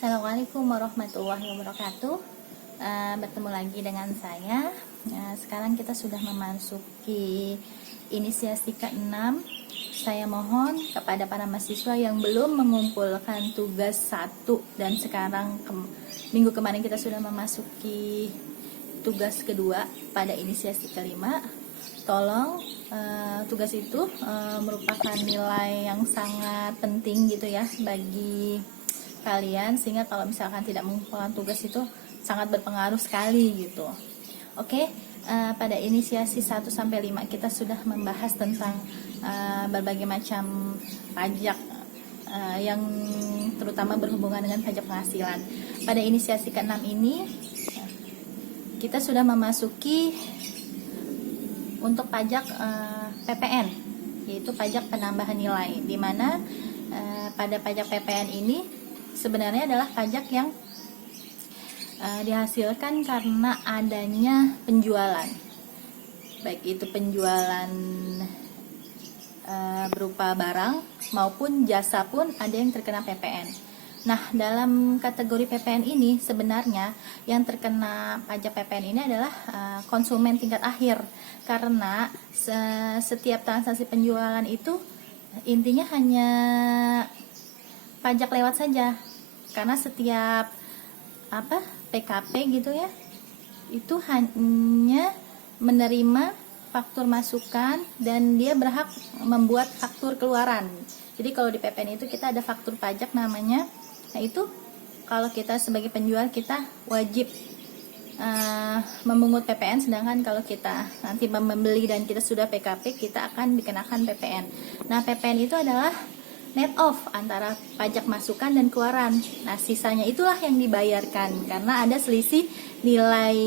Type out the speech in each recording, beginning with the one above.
Assalamualaikum warahmatullahi wabarakatuh. Bertemu lagi dengan saya. Sekarang kita sudah memasuki inisiasi ke-6. Saya mohon kepada para mahasiswa yang belum mengumpulkan tugas 1 dan sekarang minggu kemarin kita sudah memasuki tugas kedua pada inisiasi ke-5. Tolong tugas itu merupakan nilai yang sangat penting gitu ya bagi kalian, sehingga kalau misalkan tidak mengumpulkan tugas itu sangat berpengaruh sekali gitu. Oke, pada inisiasi 1 sampai 5 kita sudah membahas tentang berbagai macam pajak yang terutama berhubungan dengan pajak penghasilan. Pada inisiasi ke-6 ini kita sudah memasuki untuk pajak PPN, yaitu pajak penambahan nilai, di mana pada pajak PPN ini sebenarnya adalah pajak yang dihasilkan karena adanya penjualan, baik itu penjualan berupa barang maupun jasa pun ada yang terkena PPN. Nah, dalam kategori PPN ini sebenarnya yang terkena pajak PPN ini adalah konsumen tingkat akhir, karena setiap transaksi penjualan itu intinya hanya pajak lewat saja, karena setiap PKP gitu ya, itu hanya menerima faktur masukan dan dia berhak membuat faktur keluaran. Jadi kalau di PPN itu kita ada faktur pajak namanya. Nah itu kalau kita sebagai penjual kita wajib memungut PPN, sedangkan kalau kita nanti membeli dan kita sudah PKP kita akan dikenakan PPN. Nah PPN itu adalah net off antara pajak masukan dan keluaran. Nah sisanya itulah yang dibayarkan karena ada selisih nilai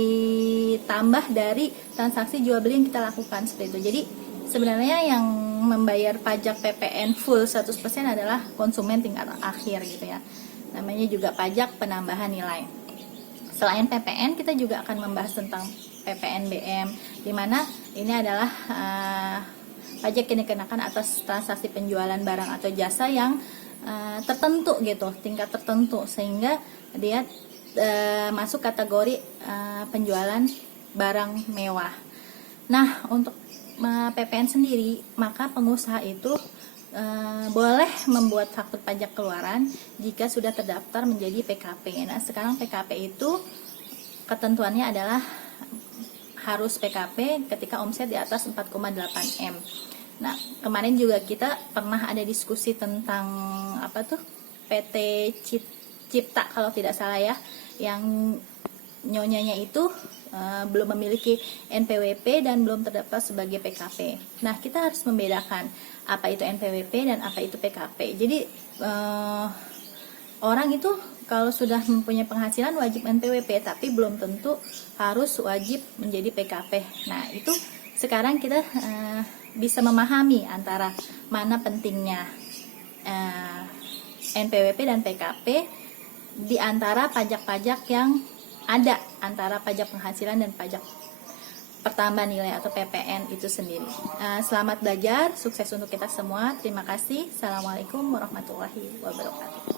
tambah dari transaksi jual beli yang kita lakukan seperti itu. Jadi sebenarnya yang membayar pajak PPN full 100% adalah konsumen tingkat akhir gitu ya. Namanya juga pajak penambahan nilai. Selain PPN kita juga akan membahas tentang PPNBM, di mana ini adalah pajak yang dikenakan atas transaksi penjualan barang atau jasa yang tertentu gitu, tingkat tertentu, sehingga dia masuk kategori penjualan barang mewah. Nah, untuk PPN sendiri, maka pengusaha itu boleh membuat faktur pajak keluaran jika sudah terdaftar menjadi PKP. Nah, sekarang PKP itu ketentuannya adalah harus PKP ketika omset di atas 4,8 M. Nah, kemarin juga kita pernah ada diskusi tentang PT Cipta kalau tidak salah ya, yang nyonyanya itu belum memiliki NPWP dan belum terdaftar sebagai PKP. Nah, kita harus membedakan apa itu NPWP dan apa itu PKP. Jadi orang itu kalau sudah mempunyai penghasilan wajib NPWP, tapi belum tentu harus wajib menjadi PKP. Nah, itu sekarang kita bisa memahami antara mana pentingnya NPWP dan PKP di antara pajak-pajak yang ada antara pajak penghasilan dan pajak pertambahan nilai atau PPN itu sendiri. Selamat belajar, sukses untuk kita semua. Terima kasih. Assalamualaikum warahmatullahi wabarakatuh.